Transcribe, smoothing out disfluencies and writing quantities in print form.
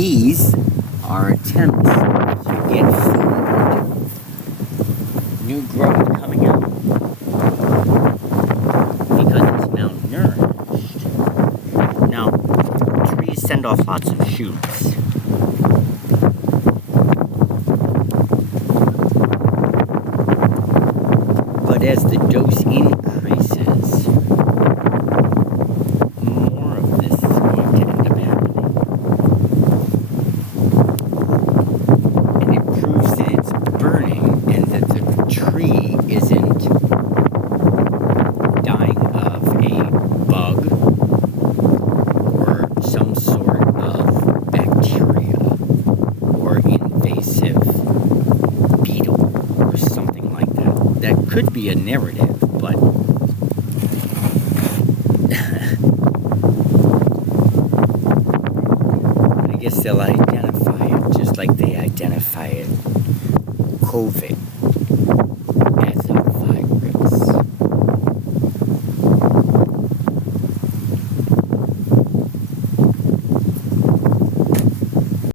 these are attempts to get food, new growth coming out, because it's malnourished. Now, trees send off lots of shoots. But as the dose increases, more of this is going to end up happening. And it proves that it's burning and that the tree isn't dying of a bug or some sort of bacteria or invasive beetle or something like that. That could be a narrative, but I guess they'll identify it just like they identify it COVID.